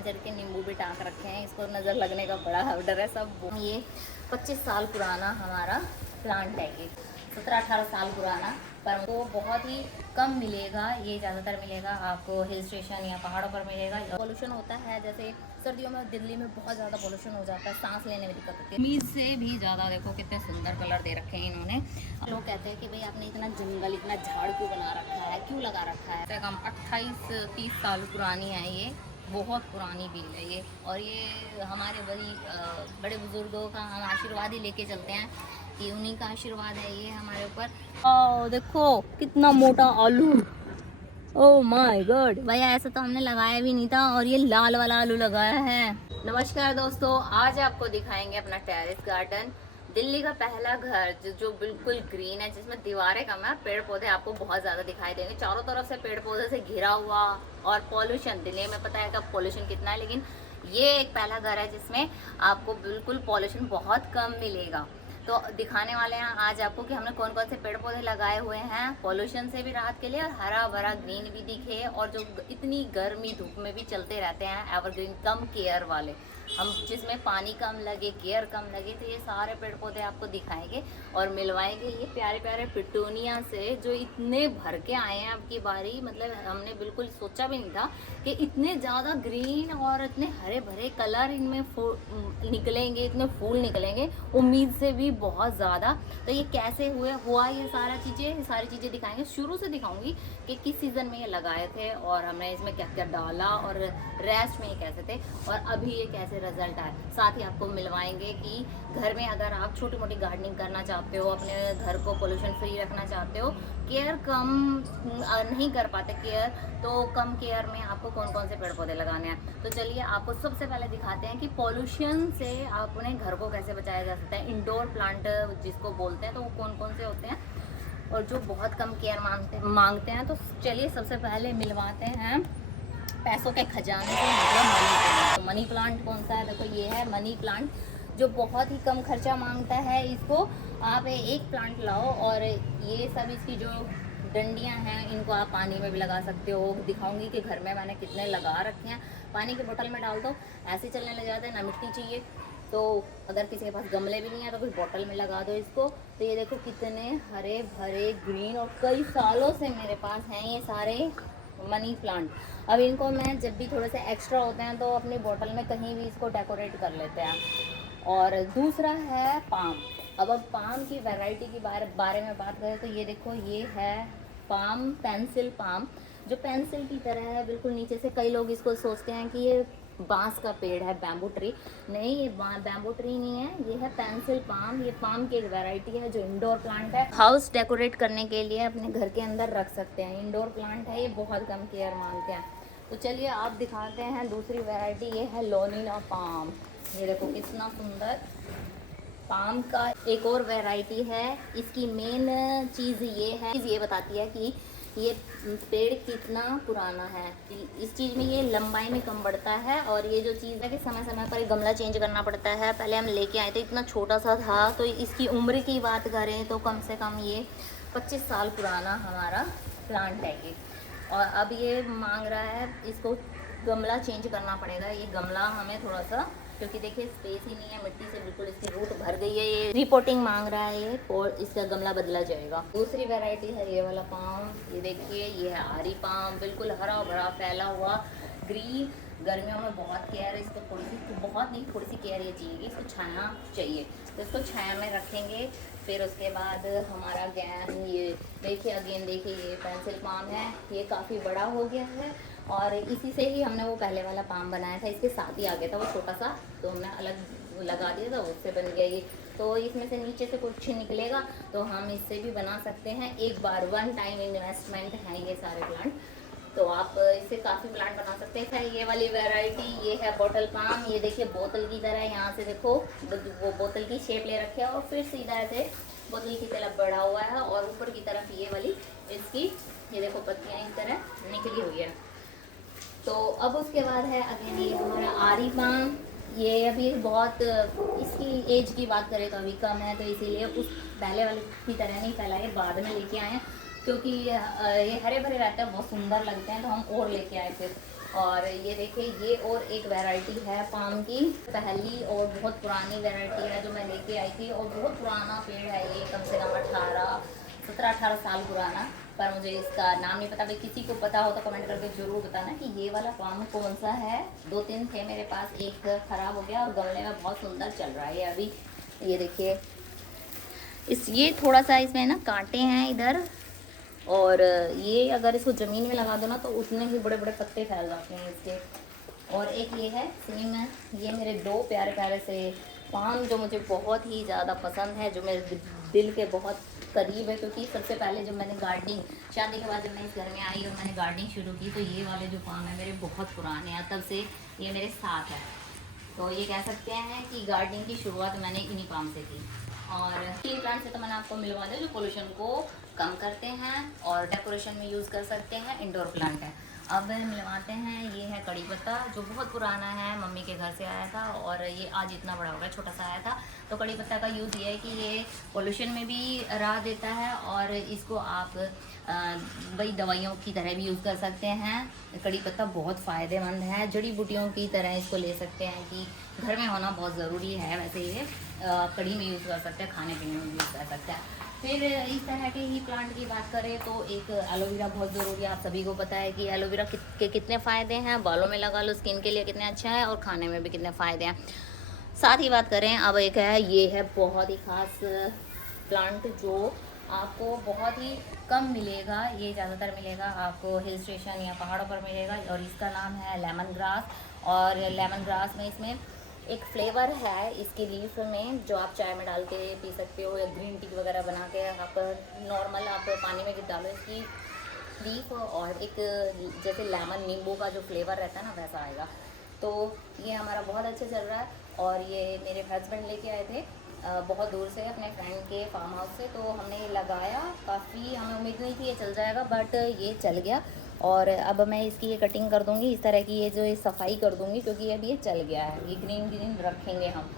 नज़र के नींबू भी टाँक रखे हैं, इसको नज़र लगने का बड़ा डर है सब। ये 25 साल पुराना हमारा प्लांट है, ये 17-18 साल पुराना, पर वो बहुत ही कम मिलेगा। ये ज़्यादातर मिलेगा आपको हिल स्टेशन या पहाड़ों पर मिलेगा। पोल्यूशन होता है, जैसे सर्दियों में दिल्ली में बहुत ज़्यादा पोल्यूशन हो जाता है, सांस लेने में दिक्कत होती है। उम्मीद से भी ज़्यादा देखो कितने सुंदर कलर दे रखे हैं इन्होंने। लोग कहते हैं कि भाई आपने इतना जंगल, इतना झाड़ क्यों बना रखा है, क्यों लगा रखा है। कम 28-30 साल पुरानी है ये, बहुत पुरानी बेल है ये। और ये हमारे बड़े बुजुर्गों का हम आशीर्वाद ही लेके चलते हैं कि उन्हीं का आशीर्वाद है ये हमारे ऊपर। देखो कितना मोटा आलू, ओह माय गॉड भैया, ऐसा तो हमने लगाया भी नहीं था और ये लाल वाला आलू लगाया है। नमस्कार दोस्तों, आज आपको दिखाएंगे अपना टेरेस गार्डन, दिल्ली का पहला घर जो बिल्कुल ग्रीन है, जिसमें दीवारें कम है, पेड़ पौधे आपको बहुत ज्यादा दिखाई देंगे। चारों तरफ से पेड़ पौधे से घिरा हुआ, और पॉल्यूशन, दिल्ली में पता है कब पॉल्यूशन कितना है, लेकिन ये एक पहला घर है जिसमें आपको बिल्कुल पॉल्यूशन बहुत कम मिलेगा। तो दिखाने वाले हैं आज आपको कि हमने कौन कौन से पेड़ पौधे लगाए हुए हैं पॉल्यूशन से भी राहत के लिए, और हरा भरा ग्रीन भी दिखे, और जो इतनी गर्मी धूप में भी चलते रहते हैं एवरग्रीन, कम केयर वाले, हम जिसमें पानी कम लगे, केयर कम लगे। तो ये सारे पेड़ पौधे आपको दिखाएंगे और मिलवाएंगे ये प्यारे प्यारे पिटूनिया से, जो इतने भर के आए हैं अब की बारी। मतलब हमने बिल्कुल सोचा भी नहीं था कि इतने ज़्यादा ग्रीन और इतने हरे भरे कलर इनमें निकलेंगे, इतने फूल निकलेंगे, उम्मीद से भी बहुत ज़्यादा। तो ये कैसे हुआ ये सारी चीज़ें दिखाएंगे। शुरू से दिखाऊंगी कि किस सीज़न में ये लगाए थे और हमने इसमें क्या क्या डाला, और रेस्ट में ये कैसे थे, और अभी ये कैसे रिजल्ट आए। साथ ही आपको मिलवाएंगे कि घर में अगर आप छोटी मोटी गार्डनिंग करना चाहते हो, अपने घर को पोल्यूशन फ्री रखना चाहते हो, केयर कम नहीं कर पाते केयर, तो कम केयर में आपको कौन कौन से पेड़ पौधे लगाने हैं। तो चलिए आपको सबसे पहले दिखाते हैं कि पोल्यूशन से अपने घर को कैसे बचाया जा सकता है। इंडोर प्लांट जिसको बोलते हैं, तो वो कौन कौन से होते हैं और जो बहुत कम केयर मांगते हैं। तो चलिए सबसे पहले मिलवाते हैं पैसों के खजाने से, मतलब मनी प्लांट। तो मनी प्लांट कौन सा है, देखो ये है मनी प्लांट, जो बहुत ही कम खर्चा मांगता है। इसको आप एक प्लांट लाओ और ये सब इसकी जो डंडियां हैं, इनको आप पानी में भी लगा सकते हो। दिखाऊंगी कि घर में मैंने कितने लगा रखे हैं। पानी की बोतल में डाल दो, ऐसे चलने लग जाते हैं, ना मिट्टी चाहिए। तो अगर किसी के पास गमले भी नहीं है तो कुछ बोतल में लगा दो इसको। तो ये देखो कितने हरे भरे ग्रीन, और कई सालों से मेरे पास हैं ये सारे मनी प्लांट। अब इनको मैं जब भी थोड़े से एक्स्ट्रा होते हैं तो अपनी बोतल में कहीं भी इसको डेकोरेट कर लेते हैं। और दूसरा है पाम। अब पाम की वैरायटी के बारे में बात करें तो ये देखो, ये है पाम, पेंसिल पाम, जो पेंसिल की तरह है बिल्कुल नीचे से। कई लोग इसको सोचते हैं कि ये बांस का पेड़ है, बैम्बू ट्री। नहीं, ये बैम्बू ट्री नहीं है, ये है पेंसिल पाम। ये पाम की एक वैरायटी है जो इंडोर प्लांट है, हाउस डेकोरेट करने के लिए अपने घर के अंदर रख सकते हैं। इंडोर प्लांट है ये, बहुत कम केयर मांगते हैं। तो चलिए आप दिखाते हैं दूसरी वैरायटी, ये है लोनिना पाम। ये देखो कितना सुंदर पाम का एक और वैरायटी है। इसकी मेन चीज़ ये बताती है कि ये पेड़ कितना पुराना है। इस चीज़ में ये लंबाई में कम बढ़ता है, और ये जो चीज़ है कि समय समय पर गमला चेंज करना पड़ता है। पहले हम लेके आए थे, इतना छोटा सा था। तो इसकी उम्र की बात करें तो कम से कम ये 25 साल पुराना हमारा प्लांट है ये। और अब ये मांग रहा है, इसको गमला चेंज करना पड़ेगा। ये गमला हमें थोड़ा सा, क्योंकि देखिए स्पेस ही नहीं है, मिट्टी से बिल्कुल इसकी रूट भर गई है। ये रिपोर्टिंग मांग रहा है ये, और इसका गमला बदला जाएगा। दूसरी वैरायटी है ये वाला पाम। ये देखिए, ये है आरी पाम, बिल्कुल हरा भरा फैला हुआ ग्रीन। गर्मियों में बहुत केयर है इसको, थोड़ी सी केयर ये चाहिए, इसको छाया चाहिए। तो इसको छाया में रखेंगे। फिर उसके बाद हमारा गैन, ये देखिए ये पेंसिल पाम है, ये काफ़ी बड़ा हो गया है। और इसी से ही हमने वो पहले वाला पाम बनाया था, इसके साथ ही आ गया था वो छोटा सा, तो हमने अलग लगा दिया था, उससे बन गया ये। तो इसमें से नीचे से कुछ निकलेगा तो हम इससे भी बना सकते हैं। एक बार वन टाइम इन्वेस्टमेंट है ये सारे प्लांट, तो आप इससे काफ़ी प्लांट बना सकते हैं। ये वाली वैरायटी ये है बॉटल पाम। ये देखिए बोतल की तरह, यहाँ से देखो वो बोतल की शेप ले रखे है, और फिर सीधा ऐसे बोतल की तरफ बढ़ा हुआ है, और ऊपर की तरफ ये वाली इसकी, ये देखो पत्तियाँ इस तरह निकली हुई है। तो अब उसके बाद है अगेन ये हमारा आरी पाम। ये अभी बहुत, इसकी एज की बात करें तो अभी कम है, तो इसीलिए उस पहले वाले की तरह नहीं फैला, ये बाद में लेके आए हैं, क्योंकि ये हरे भरे रहते हैं, बहुत सुंदर लगते हैं, तो हम और लेके आए फिर। और ये देखिए ये और एक वैरायटी है पाम की, पहली और बहुत पुरानी वैरायटी है जो मैं लेके आई थी, और बहुत पुराना पेड़ है ये, कम से कम 17-18 साल पुराना। पर मुझे इसका नाम नहीं पता, भाई किसी को पता हो तो कमेंट करके ज़रूर बताना कि ये वाला पाम कौन सा है। 2-3 थे मेरे पास, एक ख़राब हो गया और गमले में बहुत सुंदर चल रहा है अभी। ये देखिए ये थोड़ा सा इसमें ना कांटे हैं इधर, और ये अगर इसको ज़मीन में लगा दो ना तो उतने ही बड़े बड़े पत्ते फैल जाते हैं इसके। और एक ये है सेम है, ये मेरे 2 प्यारे प्यारे से पाम जो मुझे बहुत ही ज़्यादा पसंद है, जो मेरे दिल के बहुत करीब है। क्योंकि सबसे पहले जब मैंने गार्डनिंग, शादी के बाद जब मैं इस घर में आई और मैंने गार्डनिंग शुरू की, तो ये वाले जो पाम है मेरे बहुत पुराने हैं, तब से ये मेरे साथ है। तो ये कह सकते हैं कि गार्डनिंग की शुरुआत मैंने इन्हीं पाम से की। और 3 प्लांट से तो मैंने आपको मिलवा दिया जो पोल्यूशन को कम करते हैं और डेकोरेशन में यूज़ कर सकते हैं, इंडोर प्लांट है। अब मिलवाते हैं, ये है कड़ी पत्ता जो बहुत पुराना है, मम्मी के घर से आया था और ये आज इतना बड़ा हो गया, छोटा सा आया था। तो कड़ी पत्ता का यूज़ ये है कि ये पोल्यूशन में भी राहत देता है और इसको आप भाई दवाइयों की तरह भी यूज़ कर सकते हैं। कड़ी पत्ता बहुत फ़ायदेमंद है, जड़ी बूटियों की तरह इसको ले सकते हैं कि घर में होना बहुत ज़रूरी है। वैसे ये कढ़ी में यूज़ कर सकते हैं, खाने पीने में यूज़ कर सकते हैं। फिर इस तरह के ही प्लांट की बात करें तो एक एलोवेरा बहुत ज़रूरी है। आप सभी को पता है कि एलोवेरा के कितने फ़ायदे हैं, बालों में लगा लो स्किन के लिए कितने अच्छा है और खाने में भी कितने फ़ायदे हैं। साथ ही बात करें अब एक है, ये है बहुत ही ख़ास प्लांट जो आपको बहुत ही कम मिलेगा, ये ज़्यादातर मिलेगा आपको हिल स्टेशन या पहाड़ों पर मिलेगा, और इसका नाम है लेमन ग्रास। और लेमन ग्रास में इसमें एक फ्लेवर है इसकी लीफ में जो आप चाय में डाल के पी सकते हो, या ग्रीन टी वगैरह बना के आप नॉर्मल आप पानी में डालो इसकी लीफ, और एक जैसे लेमन नींबू का जो फ्लेवर रहता है ना वैसा आएगा। तो ये हमारा बहुत अच्छा चल रहा है। और ये मेरे हस्बैंड लेके आए थे बहुत दूर से अपने फ्रेंड के फार्म हाउस से, तो हमने ये लगाया, काफ़ी हमें उम्मीद नहीं थी ये चल जाएगा, बट ये चल गया। और अब मैं इसकी ये कटिंग कर दूँगी इस तरह की, ये जो ये सफाई कर दूँगी क्योंकि अब ये चल गया है, ये ग्रीन ग्रीन रखेंगे हम।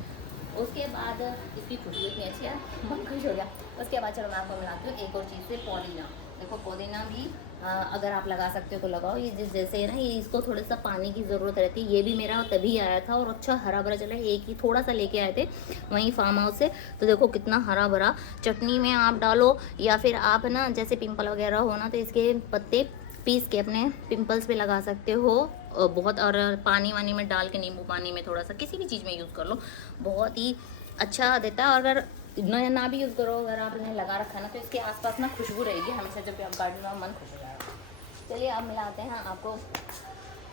उसके बाद इसकी खुशबू इतनी अच्छी है, मन खुश हो गया। उसके बाद चलो मैं आपको मिलाती हूँ एक और चीज़ से, पुदीना। देखो पुदीना भी अगर आप लगा सकते हो तो लगाओ। ये जैसे ना, ये इसको थोड़ा सा पानी की ज़रूरत रहती है। ये भी मेरा तभी आया था और अच्छा हरा भरा चला, एक ही थोड़ा सा लेके आए थे वहीं फार्म हाउस से, तो देखो कितना हरा भरा। चटनी में आप डालो या फिर आप ना जैसे पिंपल वगैरह हो ना तो इसके पत्ते पीस के अपने पिंपल्स पे लगा सकते हो बहुत। और पानी वानी में डाल के, नींबू पानी में थोड़ा सा किसी भी चीज़ में यूज़ कर लो, बहुत ही अच्छा देता है। और अगर ना भी यूज़ करो, अगर आपने लगा रखा है ना तो इसके आसपास ना खुशबू रहेगी हमेशा, जब भी आप गार्डन में मन खुश हो जाएगा। चलिए अब मिलाते हैं आपको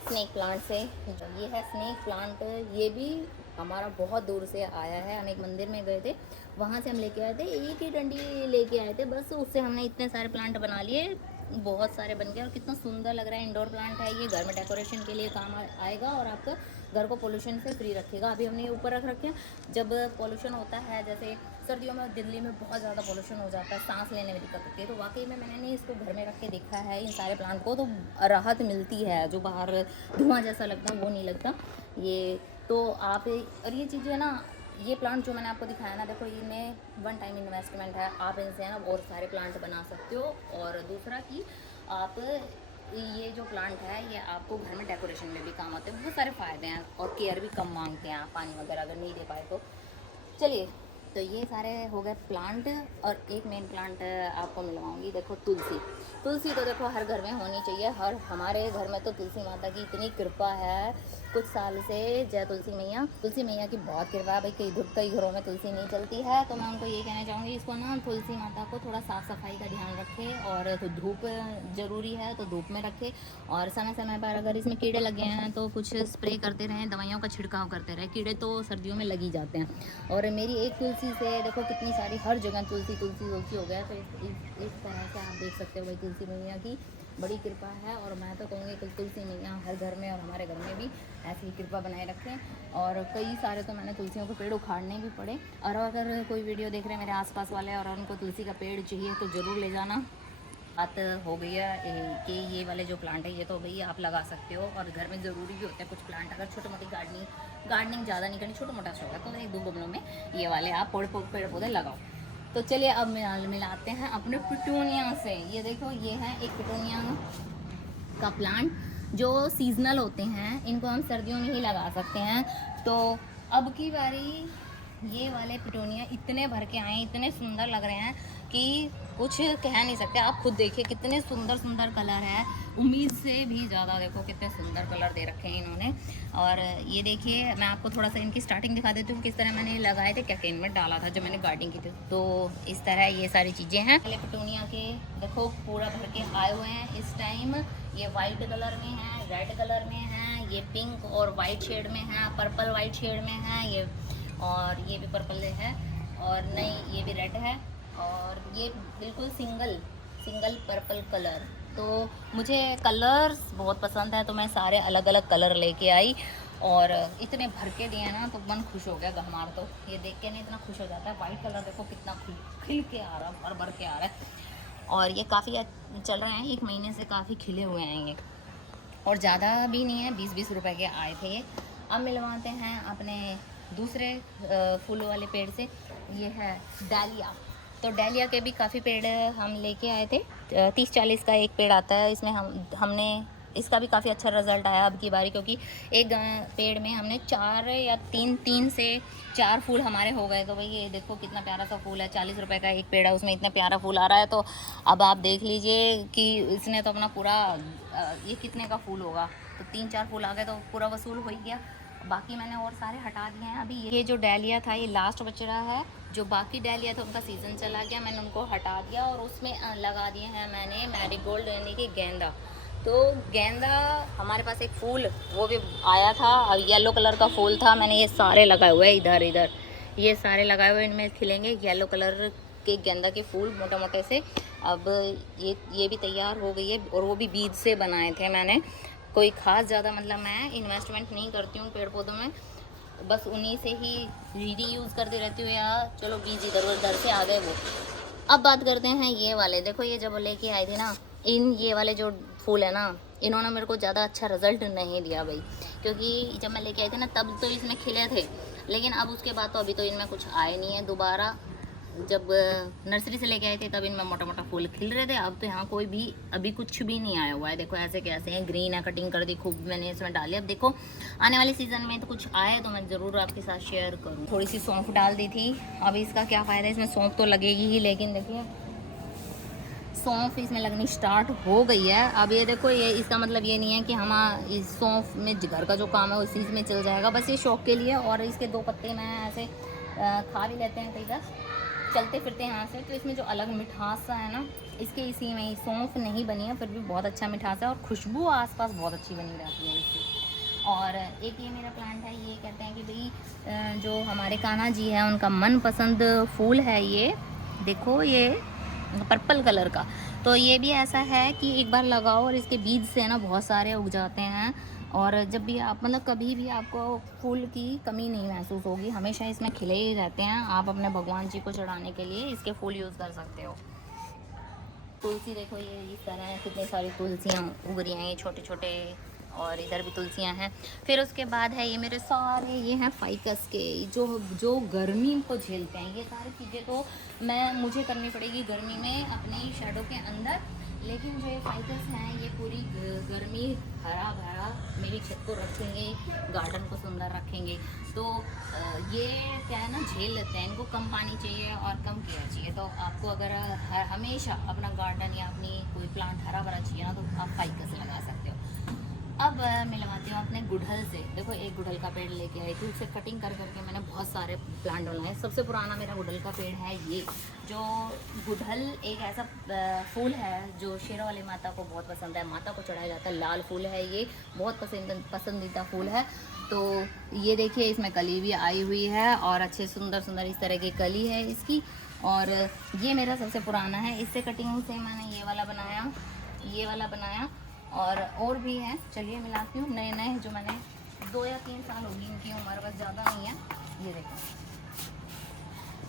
स्नेक प्लांट से। ये है स्नेक प्लांट, ये भी हमारा बहुत दूर से आया है। हम एक मंदिर में गए थे, वहाँ से हम लेके आए थे, एक ही डंडी लेके आए थे बस, उससे हमने इतने सारे प्लांट बना लिए, बहुत सारे बन गए और कितना सुंदर लग रहा है। इंडोर प्लांट है ये, घर में डेकोरेशन के लिए काम आएगा और आपका घर को पोल्यूशन से फ्री रखेगा। अभी हमने ये ऊपर रख रखे हैं। जब पोल्यूशन होता है, जैसे सर्दियों में दिल्ली में बहुत ज़्यादा पोल्यूशन हो जाता है, सांस लेने में दिक्कत होती है, तो वाकई में मैंने इसको घर में रख के देखा है इन सारे प्लांट को, तो राहत मिलती है। जो बाहर धुआं जैसा लगता है वो नहीं लगता ये। तो आप, और ये चीज़ें ना, ये प्लांट जो मैंने आपको दिखाया ना, देखो इनमें 1 टाइम इन्वेस्टमेंट है, आप इनसे ना और सारे प्लांट बना सकते हो। और दूसरा कि आप ये जो प्लांट है ये आपको घर में डेकोरेशन में भी काम आते हैं, बहुत सारे फ़ायदे हैं और केयर भी कम मांगते हैं, पानी वगैरह अगर नहीं दे पाए तो। चलिए, तो ये सारे हो गए प्लांट, और एक मेन प्लांट आपको मिलवाऊंगी। देखो तुलसी, तुलसी तो देखो हर घर में होनी चाहिए, हमारे घर में तो तुलसी माता की इतनी कृपा है कुछ साल से। जय तुलसी मैया, तुलसी मैया की बहुत कृपा है भाई। कई घरों में तुलसी नहीं चलती है, तो मैं उनको ये कहना चाहूँगी, इसको ना तुलसी माता को थोड़ा साफ़ सफाई का ध्यान रखें, और धूप ज़रूरी है तो धूप में रखें, और समय समय पर अगर इसमें कीड़े लगे हैं तो कुछ स्प्रे करते रहें, दवाइयों का छिड़काव करते रहें, कीड़े तो सर्दियों में लग ही जाते हैं। और मेरी एक तुलसी से देखो कितनी सारी, हर जगह तुलसी तुलसी तुलसी हो गया। तो इस तरह से आप देख सकते हो भाई, तुलसी मैया की बड़ी कृपा है। और मैं तो कहूँगी कि तुलसी मैया हर घर में और हमारे घर में भी ऐसी ही कृपा बनाए रखें। और कई सारे तो मैंने तुलसियों के पेड़ उखाड़ने भी पड़े, और अगर कोई वीडियो देख रहे हैं मेरे आसपास वाले और उनको तुलसी का पेड़ चाहिए तो ज़रूर ले जाना। बात हो गई है कि ये वाले जो प्लांट है ये तो भैया आप लगा सकते हो, और घर में ज़रूरी भी होता है कुछ प्लांट, अगर छोटी मोटी गार्डनिंग ज़्यादा नहीं करनी, छोटा मोटा शौक है तो 1-2 गमलों में ये वाले आप पेड़ पौधे लगाओ। तो चलिए अब मिलाते हैं अपने पिटूनिया से। ये देखो, ये है एक पिटूनिया का प्लांट, जो सीजनल होते हैं इनको हम सर्दियों में ही लगा सकते हैं। तो अब की बारी ये वाले पिटोनिया इतने भर के आए, इतने सुंदर लग रहे हैं कि कुछ कह नहीं सकते। आप खुद देखिए कितने सुंदर सुंदर कलर है, उम्मीद से भी ज़्यादा। देखो कितने सुंदर कलर दे रखे हैं इन्होंने। और ये देखिए, मैं आपको थोड़ा सा इनकी स्टार्टिंग दिखा देती हूँ, किस तरह मैंने लगाए थे, क्या क्या इनमें डाला था जब मैंने गार्डनिंग की थी। तो इस तरह ये सारी चीज़ें हैं। पहले पिटोनिया के देखो पूरा भर के आए हुए हैं इस टाइम। ये वाइट कलर में है, रेड कलर में है, ये पिंक और वाइट शेड में है, पर्पल वाइट शेड में है ये, और ये भी पर्पल है, और नहीं ये भी रेड है, और ये बिल्कुल सिंगल पर्पल कलर। तो मुझे कलर्स बहुत पसंद है, तो मैं सारे अलग अलग कलर लेके आई और इतने भर के दिए ना, तो मन खुश हो गया हमारा। तो ये देख के नहीं इतना खुश हो जाता है। वाइट कलर देखो कितना खिल के आ रहा है, भर के आ रहा है। और ये काफ़ी चल रहे हैं, 1 महीने से काफ़ी खिले हुए हैं ये, और ज़्यादा भी नहीं है, 20-20 रुपए के आए थे ये। अब मिलवाते हैं अपने दूसरे फूलों वाले पेड़ से। ये है डालिया। तो डालिया के भी काफ़ी पेड़ हम लेके आए थे। 30-40 का एक पेड़ आता है इसमें। हमने इसका भी काफ़ी अच्छा रिज़ल्ट आया अब की बारी, क्योंकि एक पेड़ में हमने 4 या 3 से 4 फूल हमारे हो गए। तो भाई ये देखो कितना प्यारा सा फूल है, 40 रुपए का एक पेड़ है, उसमें इतना प्यारा फूल आ रहा है। तो अब आप देख लीजिए कि इसने तो अपना पूरा ये कितने का फूल होगा, तो 3-4 फूल आ गए तो पूरा वसूल हो ही गया। बाकी मैंने और सारे हटा दिए हैं। अभी ये जो डालिया था ये लास्ट बच रहा है। जो बाकी डालिया था उनका सीज़न चला गया, मैंने उनको हटा दिया और उसमें लगा दिए हैं मैंने मैरीगोल्ड यानी कि गेंदा। तो गेंदा हमारे पास एक फूल वो भी आया था, येलो कलर का फूल था। मैंने ये सारे लगाए हुए हैं, इधर इधर ये सारे लगाए हुए, इनमें खिलेंगे येलो कलर के गेंदा के फूल मोटे मोटे से। अब ये भी तैयार हो गई है, और वो भी बीज से बनाए थे मैंने। कोई ख़ास ज़्यादा मतलब मैं इन्वेस्टमेंट नहीं करती हूँ पेड़ पौधों में, बस उन्हीं से ही रीयूज़ करती रहती हूँ, या चलो बीज इधर उधर से आ गए वो। अब बात करते हैं ये वाले। देखो ये जब लेके आई थी ना, ये वाले जो फूल है ना, इन्होंने मेरे को ज़्यादा अच्छा रिज़ल्ट नहीं दिया भाई, क्योंकि जब मैं लेके आई थी ना तब तो इसमें खिले थे, लेकिन अब उसके बाद तो अभी तो इनमें कुछ आए नहीं है दोबारा। जब नर्सरी से लेके आए थे तब इनमें मोटा मोटा फूल खिल रहे थे, अब तो यहाँ कोई भी अभी कुछ भी नहीं आया हुआ है। देखो ऐसे कैसे हैं, ग्रीन है, कटिंग कर दी खूब मैंने इसमें डाली। अब देखो आने वाले सीज़न में तो कुछ आए तो मैं ज़रूर आपके साथ शेयर करूँ। थोड़ी सी सौंफ डाल दी थी। अब इसका क्या फ़ायदा है, इसमें सौंफ तो लगेगी ही, लेकिन देखिए सौंफ इसमें लगनी स्टार्ट हो गई है। अब ये देखो, ये इसका मतलब ये नहीं है कि हम इस सौंफ में घर का जो काम है उसी में चल जाएगा, बस ये शौक के लिए। और इसके 2 पत्ते मैं ऐसे खा भी लेते हैं कई बार चलते फिरते हैं यहाँ से। तो इसमें जो अलग मिठास सा है ना, इसके इसी में ही सौंफ नहीं बनी है, फिर भी बहुत अच्छा मिठास है, और खुशबू आसपास बहुत अच्छी बनी रहती है इसकी। और एक ये मेरा प्लांट है, ये कहते हैं कि भाई जो हमारे कान्हा जी हैं उनका मनपसंद फूल है ये। देखो ये पर्पल कलर का। तो ये भी ऐसा है कि एक बार लगाओ और इसके बीज से ना बहुत सारे उग जाते हैं, और जब भी आप मतलब कभी भी आपको फूल की कमी नहीं महसूस होगी, हमेशा इसमें खिले ही रहते हैं। आप अपने भगवान जी को चढ़ाने के लिए इसके फूल यूज़ कर सकते हो। तुलसी देखो, ये इस तरह कितनी सारी तुलसियाँ उग रही हैं, ये छोटे छोटे, और इधर भी तुलसियाँ हैं। फिर उसके बाद है ये मेरे सारे, ये हैं फाइकस के, जो गर्मी को झेलते हैं। ये सारी चीज़ें तो मुझे करनी पड़ेगी गर्मी में अपनी शैडो के अंदर, लेकिन जो ये फाइकस हैं ये पूरी गर्मी हरा भरा मेरी छत को रखेंगे, गार्डन को सुंदर रखेंगे। तो ये क्या है ना, झेल लेते हैं, इनको कम पानी चाहिए और कम केयर चाहिए। तो आपको अगर हमेशा अपना गार्डन या अपनी कोई प्लांट हरा भरा चाहिए ना, तो आप फाइकस लगा सकते हो। अब मिलवाती हूँ अपने गुड़हल से। देखो एक गुड़हल का पेड़ लेके आई थी, उसे कटिंग कर करके मैंने बहुत सारे प्लांट बनाए। सबसे पुराना मेरा गुड़हल का पेड़ है ये। जो गुड़हल एक ऐसा फूल है जो शेरा वाली माता को बहुत पसंद है, माता को चढ़ाया जाता है। लाल फूल है ये, बहुत पसंदीदा फूल है। तो ये देखिए इसमें कली भी आई हुई है, और अच्छे सुंदर सुंदर इस तरह की कली है इसकी। और ये मेरा सबसे पुराना है, इससे कटिंग से मैंने ये वाला बनाया, और भी हैं। चलिए मिलाती हूँ नए नए, जो मैंने 2 या 3 साल होगी इनकी उम्र, बस ज़्यादा नहीं है। ये देखो,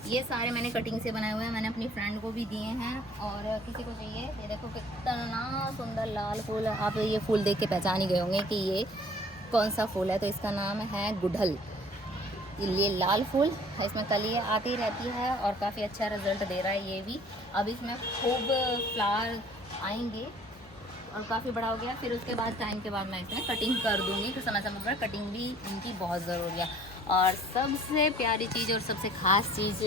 ये सारे मैंने कटिंग से बनाए हुए हैं, मैंने अपनी फ्रेंड को भी दिए हैं, और किसी को चाहिए। ये देखो कितना सुंदर लाल फूल है। आप ये फूल देख के पहचान ही गए होंगे कि ये कौन सा फूल है। तो इसका नाम है गुड़हल। ये लाल फूल, इसमें कली आती रहती है और काफ़ी अच्छा रिजल्ट दे रहा है ये भी। अब इसमें खूब फ्लावर आएंगे, और काफ़ी बड़ा हो गया। फिर उसके बाद टाइम के बाद मैं इसमें कटिंग कर दूँगी, तो समय समय पर कटिंग भी इनकी बहुत ज़रूरी है। और सबसे प्यारी चीज़ और सबसे ख़ास चीज़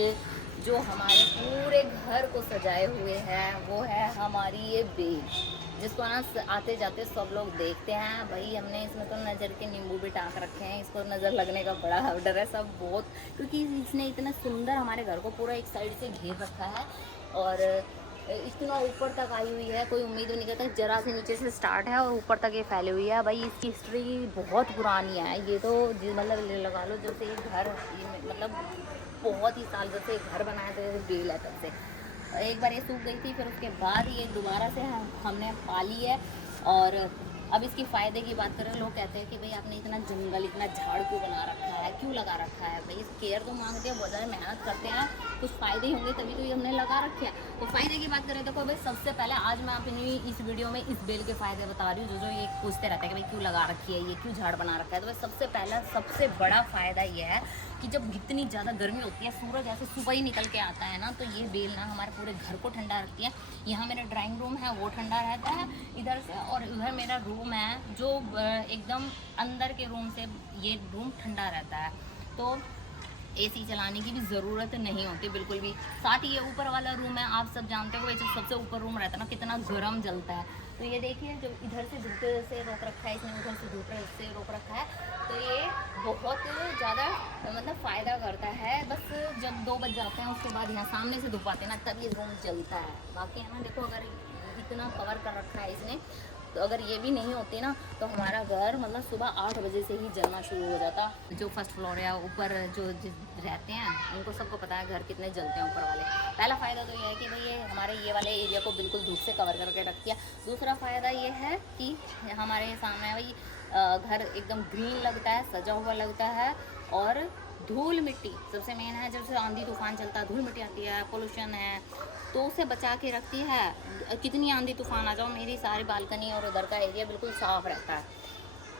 जो हमारे पूरे घर को सजाए हुए हैं वो है हमारी ये बेल, जिसको ना आते जाते सब लोग देखते हैं। भाई हमने इसमें तो नज़र के नींबू भी टाँक रखे हैं, इसको नज़र लगने का बड़ा डर है सब बहुत, क्योंकि इसने इतना सुंदर हमारे घर को पूरा एक साइड से घेर रखा है और इतना ऊपर तक आई हुई है, कोई उम्मीद नहीं करता। जरा से नीचे से स्टार्ट है और ऊपर तक ये फैली हुई है। भाई इसकी हिस्ट्री बहुत पुरानी है, ये तो मतलब लगा लो जैसे ये घर मतलब बहुत ही साल जैसे घर बनाया तो बेल है तब से। एक बार ये सूख गई थी, फिर उसके बाद ये दोबारा से हमने पाली है। और अब इसकी फ़ायदे की बात करें, लोग कहते हैं कि भाई आपने इतना जंगल इतना झाड़ क्यों बना रखा है, क्यों लगा रखा है। भाई इसकी केयर तो मांगते हैं, बहुत ज़्यादा मेहनत करते हैं, कुछ फ़ायदे होंगे तभी तो ये हमने लगा रखे हैं। तो फ़ायदे की बात करें तो भाई सबसे पहले आज मैं अपनी इस वीडियो में इस बेल के फ़ायदे बता रही हूँ। जो ये पूछते रहते हैं कि भाई क्यों लगा रखी है, ये क्यों झाड़ बना रखा है। तो भाई सबसे पहला सबसे बड़ा फ़ायदा ये है कि जब इतनी ज़्यादा गर्मी होती है, सूरज ऐसे सुबह ही निकल के आता है ना, तो ये बेल ना हमारे पूरे घर को ठंडा रखती है। यहाँ मेरा ड्राइंग रूम है वो ठंडा रहता है इधर से, और उधर मेरा रूम है जो एकदम अंदर के रूम से ये रूम ठंडा रहता है। तो एसी चलाने की भी ज़रूरत नहीं होती बिल्कुल भी। साथ ही ये ऊपर वाला रूम है, आप सब जानते हो भाई जब सबसे ऊपर रूम रहता है ना कितना गर्म जलता है। तो ये देखिए जो इधर से धूप से रोक रखा है इसने, उधर से धूप से रोक रखा है, तो ये बहुत ज़्यादा मतलब फ़ायदा करता है। बस जब 2 बज जाते हैं उसके बाद यहाँ सामने से धूप आते हैं ना तब ये रूम जलता है। बाकी है ना देखो, अगर इतना कवर कर रखा है इसने, तो अगर ये भी नहीं होती ना तो हमारा घर मतलब सुबह 8 बजे से ही जलना शुरू हो जाता। जो फर्स्ट फ्लोर या ऊपर जो रहते हैं उनको सबको पता है घर कितने जलते हैं ऊपर वाले। पहला फ़ायदा तो ये है कि भाई ये हमारे ये वाले एरिया को बिल्कुल धूप से कवर करके रख दिया। दूसरा फ़ायदा ये है कि हमारे सामने भाई घर एकदम ग्रीन लगता है, सजा हुआ लगता है। और धूल मिट्टी सबसे मेन है, जब से आंधी तूफान चलता है धूल मिट्टी आती है, पोल्यूशन है, तो उसे बचा के रखती है। कितनी आंधी तूफान आ जाओ मेरी सारी बालकनी और उधर का एरिया बिल्कुल साफ़ रहता है।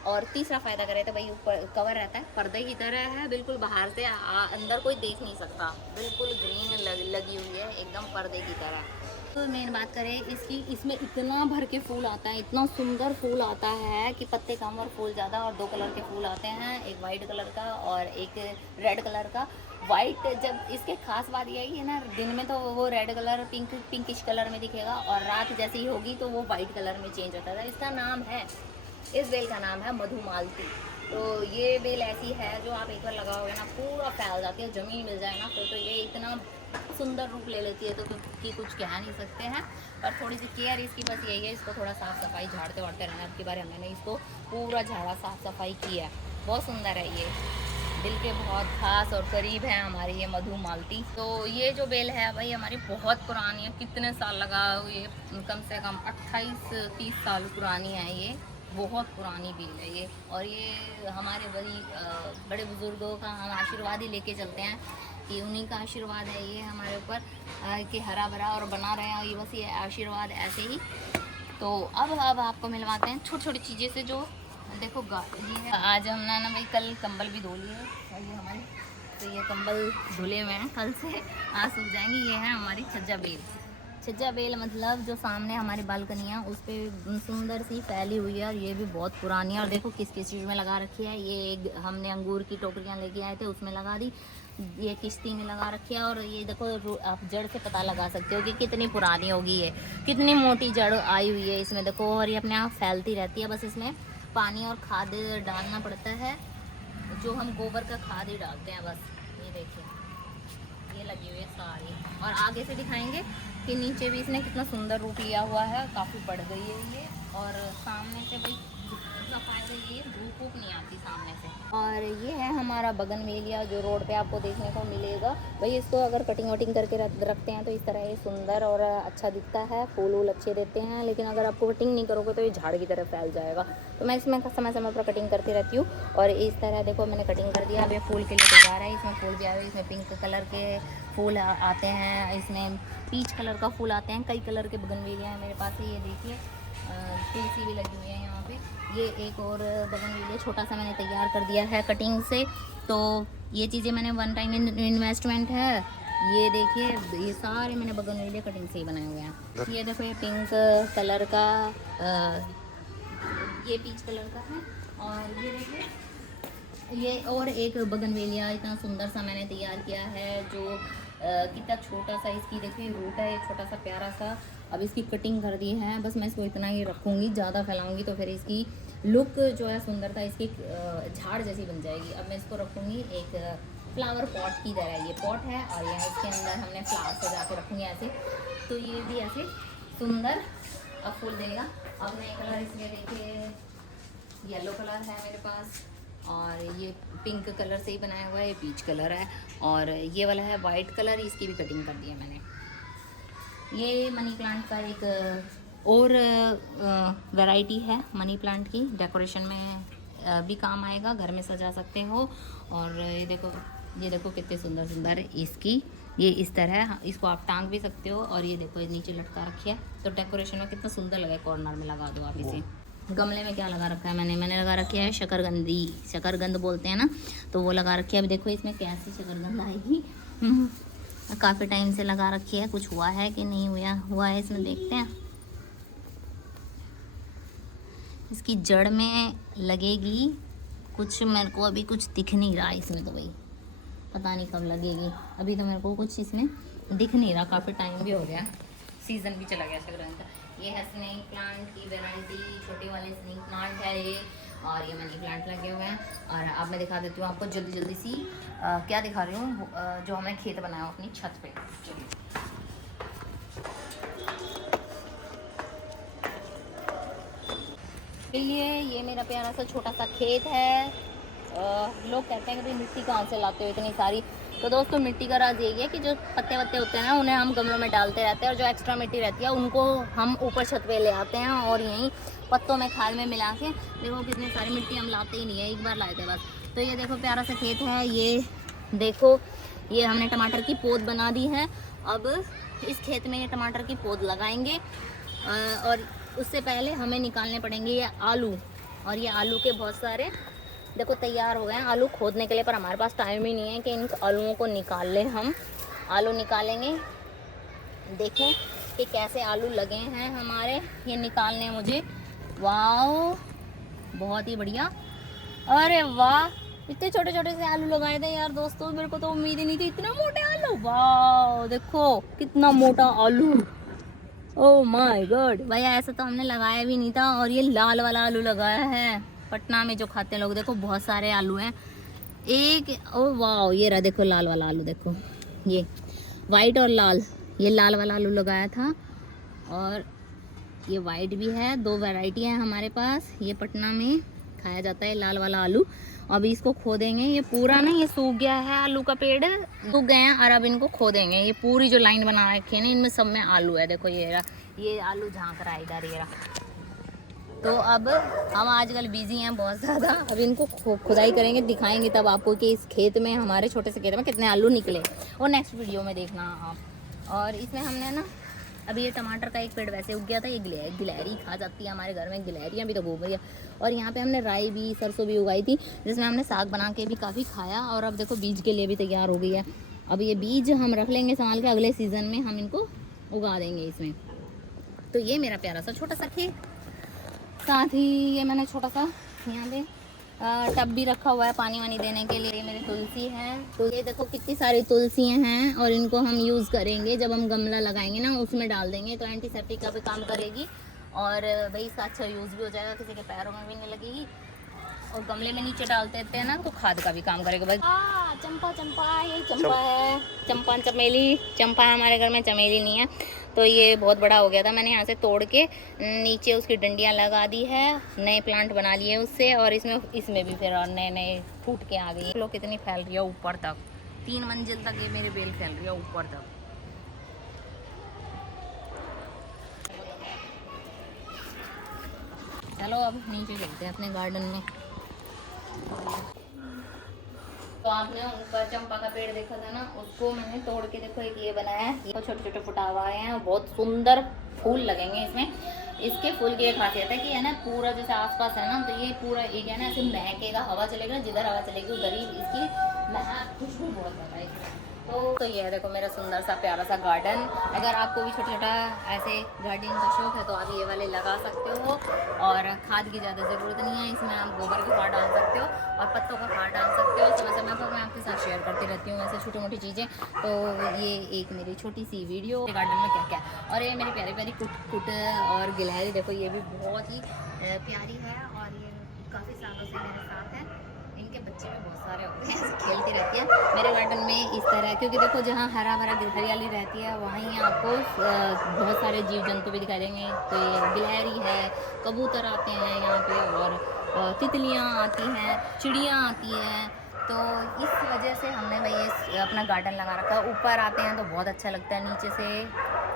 और तीसरा फ़ायदा करें तो भाई ऊपर कवर रहता है, पर्दे की तरह है बिल्कुल, बाहर से अंदर कोई देख नहीं सकता, बिल्कुल ग्रीन लगी हुई है एकदम पर्दे की तरह। तो मेन बात करें इसकी, इसमें इतना भर के फूल आता है, इतना सुंदर फूल आता है कि पत्ते कम और फूल ज़्यादा। और 2 कलर के फूल आते हैं, एक वाइट कलर का और एक रेड कलर का। वाइट जब इसके खास बात यह है कि ना दिन में तो वो रेड कलर पिंकिश कलर में दिखेगा, और रात जैसे ही होगी तो वो वाइट कलर में चेंज होता है। इसका नाम है, इस बेल का नाम है मधुमालती। तो ये बेल ऐसी है जो आप एक बार लगाओगे ना पूरा फैल जाती है, ज़मीन मिल जाए ना फिर तो ये इतना सुंदर रूप ले लेती है तो कि कुछ कह नहीं सकते हैं। पर थोड़ी सी केयर इसकी बस यही है, इसको थोड़ा साफ़ सफाई झाड़ते वाड़ते रहना। अब की बार हमने इसको पूरा झाड़ा साफ़ सफाई की है। बहुत सुंदर है ये, दिल के बहुत खास और करीब है हमारी ये मधुमालती। तो ये जो बेल है भाई हमारी बहुत पुरानी है, कितने साल लगा, ये कम से कम 28-30 साल पुरानी है ये, बहुत पुरानी बेल है ये। और ये हमारे बड़े बुज़ुर्गों का हम आशीर्वाद ही लेके चलते हैं कि उन्हीं का आशीर्वाद है ये हमारे ऊपर कि हरा भरा और बना रहे हैं, ये बस ये आशीर्वाद ऐसे ही। तो अब आपको मिलवाते हैं छोटी छोटी चीज़ें से जो देखो ये है। आज हमने ना भाई कल कंबल भी धो लिए और ये हमारे, तो ये कंबल धुले हुए हैं कल से, आज सूख जाएंगे। ये है हमारी छज्जा बेल। छज्जा बेल मतलब जो सामने हमारी बालकनियाँ उस पर सुंदर सी फैली हुई है, और ये भी बहुत पुरानी है। और देखो किस किस चीज़ में लगा रखी है, ये एक हमने अंगूर की टोकरियाँ लेके आए थे उसमें लगा दी, ये किश्ती में लगा रखी है। और ये देखो आप जड़ से पता लगा सकते हो कि कितनी पुरानी होगी, ये कितनी मोटी जड़ आई हुई है इसमें देखो, और ये अपने आप फैलती रहती है। बस इसमें पानी और खाद डालना पड़ता है, जो हम गोबर का खाद ही डालते हैं बस। ये देखिए ये लगी हुई है सारी, और आगे से दिखाएंगे कि नीचे भी इसने कितना सुंदर रूप लिया हुआ है, काफ़ी बढ़ गई है ये। और सामने से भाई इसका फ़ायदा ये धूप वूप नहीं आती सामने से। और ये है हमारा बगनवेलिया जो रोड पे आपको देखने को मिलेगा। भाई इसको अगर कटिंग वटिंग करके रखते हैं तो इस तरह ये सुंदर और अच्छा दिखता है, फूल वूल अच्छे देते हैं। लेकिन अगर आपको कटिंग नहीं करोगे तो ये झाड़ की तरह फैल जाएगा। तो मैं इसमें समय समय पर कटिंग करती रहती हूँ। और इस तरह देखो मैंने कटिंग कर दिया, अब ये फूल के लिए तैयार है। इसमें फूल भी आए हुए, इसमें पिंक कलर के फूल आते हैं, इसमें पीच कलर का फूल आते हैं, कई कलर के बगनवेलिया है मेरे पास। ये देखिए तुलसी भी लगी हुई है यहाँ पे। ये एक और बगनवेलिया छोटा सा मैंने तैयार कर दिया है कटिंग से। तो ये चीज़ें मैंने वन टाइम इन्वेस्टमेंट है, ये देखिए, ये सारे मैंने बोगनवेलिया कटिंग से ही बनाए हुए हैं। ये देखो, ये पिंक कलर का, ये पीच कलर का है। और ये देखिए, ये और एक बोगनवेलिया इतना सुंदर सा मैंने तैयार किया है, जो कितना छोटा सा इसकी देखिए रूट है, एक छोटा सा प्यारा सा। अब इसकी कटिंग कर दी है, बस मैं इसको इतना ही रखूँगी, ज़्यादा फैलाऊंगी तो फिर इसकी लुक जो है सुंदरता इसकी झाड़ जैसी बन जाएगी। अब मैं इसको रखूँगी एक फ्लावर पॉट की तरह। ये पॉट है और यहाँ इसके अंदर हमने फ्लावर सजा के रखूँगी ऐसे, तो ये भी ऐसे सुंदर अब फूल देगा। अब नए कलर इसमें देखिए, येलो कलर है मेरे पास, और ये पिंक कलर से ही बनाया हुआ है, ये पीच कलर है, और ये वाला है वाइट कलर, इसकी भी कटिंग कर दी है मैंने। ये मनी प्लांट का एक और वैरायटी है मनी प्लांट की, डेकोरेशन में भी काम आएगा, घर में सजा सकते हो। और ये देखो कितने सुंदर सुंदर इसकी, ये इस तरह इसको आप टांग भी सकते हो। और ये देखो नीचे लटका रखी है, तो डेकोरेशन में कितना सुंदर लगे, कॉर्नर में लगा दो आप इसे। गमले में क्या लगा रखा है मैंने लगा रखी है शकरगंद बोलते हैं ना, तो वो लगा रखी है। अभी देखो इसमें कैसी शकरगंद आएगी, काफ़ी टाइम से लगा रखी है, कुछ हुआ है कि नहीं हुआ है इसमें, देखते हैं। इसकी जड़ में लगेगी कुछ, मेरे को अभी कुछ दिख नहीं रहा इसमें, तो भाई पता नहीं कब लगेगी। अभी तो मेरे को कुछ इसमें दिख नहीं रहा, काफ़ी टाइम भी हो गया, सीज़न भी चला गया शकरकंद का। ये है स्नेक प्लांट की वैरायटी, छोटे वाले स्नेक प्लांट है ये, और ये मनी प्लांट लगे हुए हैं। और अब मैं दिखा देती हूँ आपको जल्दी सी, क्या दिखा रही हूँ, जो हमने खेत बनाया हो अपनी छत पे। चलिए, ये मेरा प्यारा सा छोटा सा खेत है। लोग कहते हैं कि भाई मिट्टी कहाँ से लाते हो इतनी सारी, तो दोस्तों मिट्टी का राज यही है कि जो पत्ते वत्ते होते हैं ना, उन्हें हम गमलों में डालते रहते हैं, और जो एक्स्ट्रा मिट्टी रहती है उनको हम ऊपर छत पे ले आते हैं, और यहीं पत्तों में खाद में मिला के, देखो कितनी सारी मिट्टी हम लाते ही नहीं है, एक बार लाए थे बस। तो ये देखो प्यारा सा खेत है, ये देखो ये हमने टमाटर की पौध बना दी है। अब इस खेत में ये टमाटर की पौध लगाएंगे, और उससे पहले हमें निकालने पड़ेंगे ये आलू, और ये आलू के बहुत सारे देखो तैयार हो गए हैं आलू खोदने के लिए, पर हमारे पास टाइम ही नहीं है कि इन आलूओं को निकाल लें। हम आलू निकालेंगे, देखें कि कैसे आलू लगे हैं हमारे, ये निकालने मुझे। वाह, बहुत ही बढ़िया, अरे वाह, इतने छोटे छोटे से आलू लगाए थे यार दोस्तों, मेरे को तो उम्मीद ही नहीं थी इतने मोटे आलू। वाह देखो कितना मोटा आलू, ओह माय गॉड भैया, ऐसा तो हमने लगाया भी नहीं था। और ये लाल वाला आलू लगाया है, पटना में जो खाते हैं लोग, देखो बहुत सारे आलू हैं एक, ओ वाह, ये रहा देखो लाल वाला आलू, देखो ये वाइट और लाल, ये लाल वाला आलू लगाया था, और ये वाइट भी है, दो वैरायटी है हमारे पास। ये पटना में खाया जाता है लाल वाला आलू। अभी इसको खोदेंगे, ये पूरा ना ये सूख गया है, आलू का पेड़ सूख गए हैं, और अब इनको खोदेंगे। ये पूरी जो लाइन बना रखी है ना, इनमें सब में आलू है, देखो ये आलू झांक रहा है इधर, ये रहा। तो अब हम आजकल बिजी हैं बहुत ज़्यादा, अब इनको खुदाई करेंगे, दिखाएंगे तब आपको कि इस खेत में, हमारे छोटे से खेत में कितने आलू निकले, और नेक्स्ट वीडियो में देखना आप। और इसमें हमने ना, अभी ये टमाटर का एक पेड़ वैसे उग गया था, ये गिलहरी खा जाती है हमारे घर में, गिलहरियाँ भी तो घूम रही है। और यहाँ पे हमने राई भी, सरसों भी उगाई थी, जिसमें हमने साग बना के भी काफ़ी खाया, और अब देखो बीज के लिए भी तैयार हो गई है। अब ये बीज हम रख लेंगे संभाल के, अगले सीज़न में हम इनको उगा देंगे इसमें। तो ये मेरा प्यारा सा छोटा सा खेत, साथ ही ये मैंने छोटा सा यहाँ पे टब भी रखा हुआ है पानी वानी देने के लिए। मेरी तुलसी है, तो ये देखो कितनी सारी तुलसियाँ हैं, और इनको हम यूज़ करेंगे जब हम गमला लगाएंगे ना, उसमें डाल देंगे, तो एंटीसेप्टिक का भी काम करेगी, और भाई इसका अच्छा यूज़ भी हो जाएगा, किसी के पैरों में भी नहीं लगेगी, और गमले में नीचे डालते रहते हैं ना, तो खाद का भी काम करेगा भाई। चंपा ये चंपा है, चंपा चमेली, चंपा है हमारे घर में, चमेली नहीं है। तो ये बहुत बड़ा हो गया था, मैंने यहाँ से तोड़ के नीचे उसकी डंडियाँ लगा दी है, नए प्लांट बना लिए उससे, और इसमें भी फिर और नए फूट के आ गई। लोग कितनी फैल रही है ऊपर तक, 3 मंजिल तक ये मेरी बेल फैल रही है ऊपर तक। चलो अब नीचे चलते हैं अपने गार्डन में। तो आपने ऊपर चंपा का पेड़ देखा था ना, उसको मैंने तोड़ के देखो एक ये बनाया है, ये छोटे छोटे फुटावा आए हैं, बहुत सुंदर फूल लगेंगे इसमें। इसके फूल की एक खासियत है कि है ना, पूरा जैसे आसपास है ना, तो ये पूरा एरिया ना ऐसे महकेगा, हवा चलेगा, जिधर हवा चलेगी उधर ही इसकी महक, खुशबू बहुत ज़्यादा है इसमें। तो ये है देखो मेरा सुंदर सा प्यारा सा गार्डन। अगर आपको भी छोटा छोटा ऐसे गार्डनिंग का शौक है तो आप ये वाले लगा सकते हो। और खाद की ज़्यादा ज़रूरत नहीं है, इसमें आप गोबर का खाद डाल सकते हो और पत्तों का खाद डाल सकते हो। समय समय पर मैं आपके साथ शेयर करती रहती हूँ ऐसे छोटी मोटी चीज़ें। तो ये एक मेरी छोटी सी वीडियो गार्डन में क्या क्या। और ये मेरी प्यारी प्यारी कुट और गिलहरी देखो, ये भी बहुत ही प्यारी है और ये काफ़ी सालों से मेरे साथ है। इनके बच्चे भी बहुत सारे होते हैं, ऐसे खेलती रहती है मेरे गार्डन में इस तरह, क्योंकि देखो जहाँ हरा भरा हरियाली रहती है वहीं आपको बहुत सारे जीव जंतु भी दिखाई देंगे। तो ये गिलहरी है, कबूतर आते हैं यहाँ पे, और तितलियाँ आती हैं, चिड़ियाँ आती हैं। तो इस वजह से हमने भाई अपना गार्डन लगा रखा है। ऊपर आते हैं तो बहुत अच्छा लगता है, नीचे से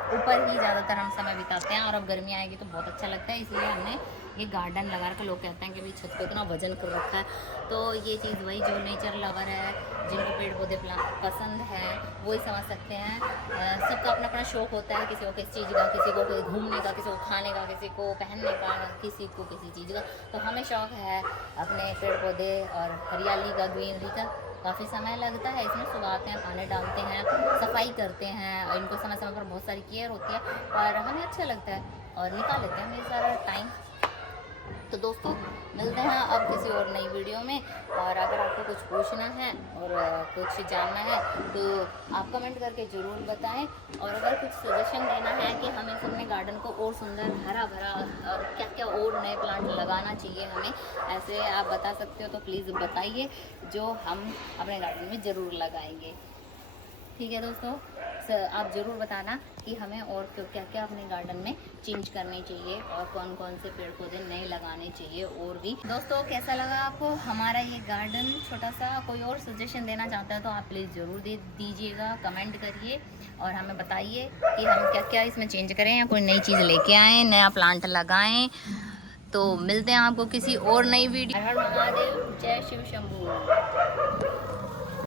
ऊपर ही ज़्यादातर हम समय बिताते हैं। और अब गर्मी आएगी तो बहुत अच्छा लगता है, इसलिए हमने ये गार्डन लगा रखा। लोग कहते हैं कि भाई छत पे इतना वजन कर रखा है, तो ये चीज़ वही जो नेचर लवर है, जिनको पेड़ पौधे पसंद है वो ही समझ सकते हैं। सबका अपना अपना शौक़ होता है, किसी को किस चीज़ का, किसी को घूमने का, किसी को खाने का, किसी को पहनने का, किसी को किसी चीज़ का। तो हमें शौक़ है अपने पेड़ पौधे और हरियाली का, ग्रीनरी का। काफ़ी समय लगता है इसमें, सुबह आते हैं, पानी डालते हैं, सफाई करते हैं, और इनको समय समय पर बहुत सारी केयर होती है, और हमें अच्छा लगता है और निकाल लेते हैं मेरे सारा टाइम। तो दोस्तों मिलते हैं अब किसी और नई वीडियो में। और अगर आपको कुछ पूछना है और कुछ जानना है तो आप कमेंट करके ज़रूर बताएं। और अगर कुछ सजेशन देना है कि हमें अपने गार्डन को और सुंदर, हरा भरा और क्या क्या और नए प्लांट लगाना चाहिए हमें, ऐसे आप बता सकते हो तो प्लीज़ बताइए, जो हम अपने गार्डन में ज़रूर लगाएंगे। ठीक है दोस्तों, आप ज़रूर बताना कि हमें और क्या क्या अपने गार्डन में चेंज करने चाहिए और कौन कौन से पेड़ पौधे नए लगाने चाहिए। और भी दोस्तों कैसा लगा आपको हमारा ये गार्डन छोटा सा? कोई और सजेशन देना चाहता है तो आप प्लीज़ ज़रूर दे दीजिएगा, कमेंट करिए और हमें बताइए कि हम क्या क्या इसमें चेंज करें या कोई नई चीज़ लेके आएँ, नया प्लांट लगाएँ। तो मिलते हैं आपको किसी और नई वीडियो। हर हर महादेव, जय शिव शंभू।